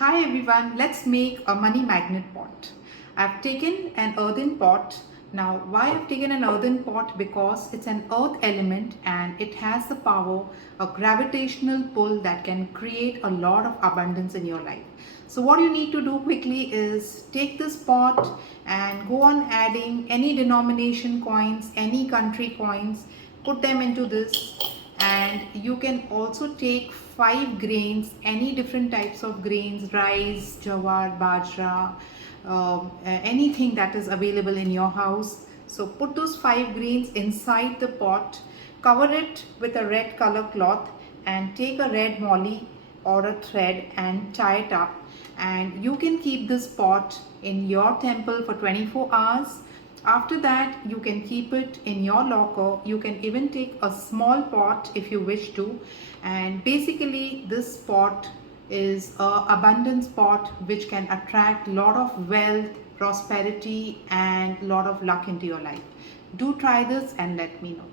Hi everyone, let's make a money magnet pot. I've taken an earthen pot. Now why I've taken an earthen pot? Because it's an earth element and it has the power, a gravitational pull that can create a lot of abundance in your life. So what you need to do quickly is take this pot and go on adding any denomination coins, any country coins, put them into this, and you can also take 5 grains, any different types of grains, rice, jawar, bajra, anything that is available in your house. So put those 5 grains inside the pot, cover it with a red color cloth, and take a red molly or a thread and tie it up, and you can keep this pot in your temple for 24 hours. After that, you can keep it in your locker. You can even take a small pot if you wish to. And basically, this pot is a abundance pot which can attract a lot of wealth, prosperity, and a lot of luck into your life. Do try this and let me know.